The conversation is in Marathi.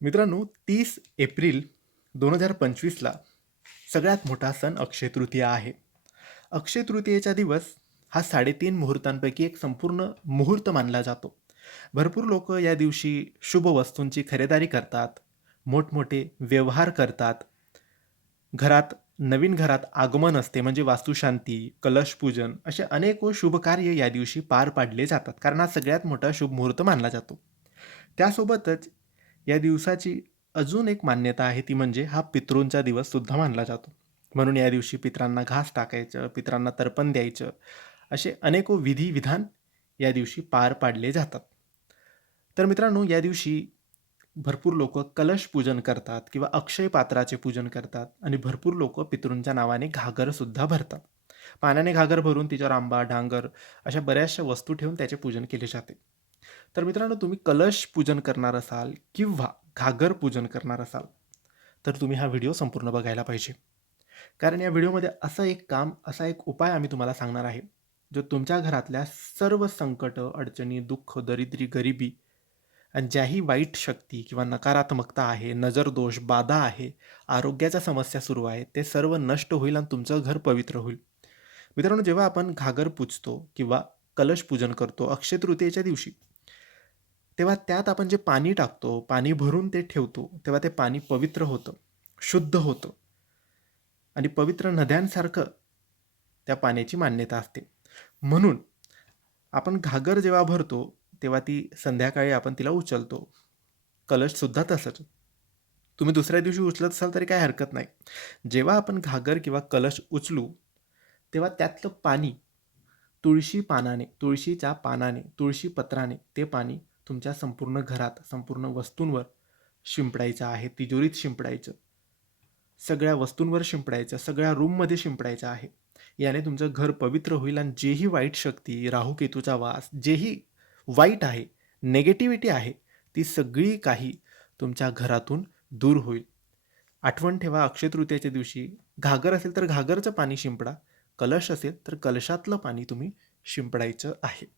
मित्रांनो तीस एप्रिल दोन हजार पंचवीसला सगळ्यात मोठा सण अक्षय तृतीया आहे. अक्षय तृतीयेचा दिवस हा साडेतीन मुहूर्तांपैकी एक संपूर्ण मुहूर्त मानला जातो. भरपूर लोक या दिवशी शुभ वस्तूंची खरेदारी करतात मोठमोठे व्यवहार करतात. घरात नवीन घरात आगमन असते म्हणजे वास्तुशांती कलशपूजन असे अनेक शुभ कार्य या दिवशी पार पाडले जातात. कारण हा सगळ्यात मोठा शुभ मुहूर्त मानला जातो. त्यासोबतच या दिवसाची अजून एक मान्यता आहे ती म्हणजे हा पितृंचा दिवस सुद्धा मानला जातो. म्हणून या दिवशी पितरांना घास टाकायचं पितरांना तर्पण द्यायचं असे अनेको विधी विधान या दिवशी पार पाडले जातात. तर मित्रांनो या दिवशी भरपूर लोक कलश पूजन करतात किंवा अक्षय पात्राचे पूजन करतात आणि भरपूर लोक पितृंच्या नावाने घागर सुद्धा भरतात. पाण्याने घागर भरून तिच्यावर आंबा डांगर अशा बऱ्याचशा वस्तू ठेवून त्याचे पूजन केले जाते. तर मित्रांनो तुम्ही कलश पूजन करणार असाल किंवा घागर पूजन करणार असाल तर तुम्ही हा व्हिडिओ संपूर्ण बघायला पाहिजे. कारण या व्हिडिओमध्ये असं एक काम असा एक उपाय आम्ही तुम्हाला सांगणार आहे जो तुमच्या घरातल्या सर्व संकट अडचणी दुःख दरिद्री गरिबी आणि ज्याही वाईट शक्ती किंवा नकारात्मकता आहे नजरदोष बाधा आहे आरोग्याच्या समस्या सुरू आहेत ते सर्व नष्ट होईल आणि तुमचं घर पवित्र होईल. मित्रांनो जेव्हा आपण घागर पूजतो किंवा कलश पूजन करतो अक्षय तृतीयेच्या दिवशी तेव्हा त्यात आपण जे पाणी टाकतो पाणी भरून ते ठेवतो तेव्हा ते पाणी पवित्र होतं शुद्ध होतं. आणि पवित्र नद्यांसारखं त्या पाण्याची मान्यता असते. म्हणून आपण घागर जेव्हा भरतो तेव्हा ती संध्याकाळी आपण तिला उचलतो. कलशसुद्धा तसंच. तुम्ही दुसऱ्या दिवशी उचलत असाल तरी काही हरकत नाही. जेव्हा आपण घागर किंवा कलश उचलू तेव्हा त्यातलं पाणी तुळशी पानाने तुळशीच्या पानाने तुळशी पत्राने ते पाणी तुमच्या संपूर्ण घरात संपूर्ण वस्तूंवर शिंपडायचं आहे तिजोरीत शिंपडायचं. सगळ्या वस्तूंवर शिंपडायचं सगळ्या रूममध्ये शिंपडायचं आहे. याने तुमचं घर पवित्र होईल आणि जेही वाईट शक्ती राहूकेतूचा वास जेही वाईट आहे नेगेटिव्हिटी आहे ती सगळी काही तुमच्या घरातून दूर होईल. आठवण ठेवा अक्षय तृतीयाच्या दिवशी घागर असेल तर घागरचं पाणी शिंपडा कलश असेल तर कलशातलं पाणी तुम्ही शिंपडायचं आहे.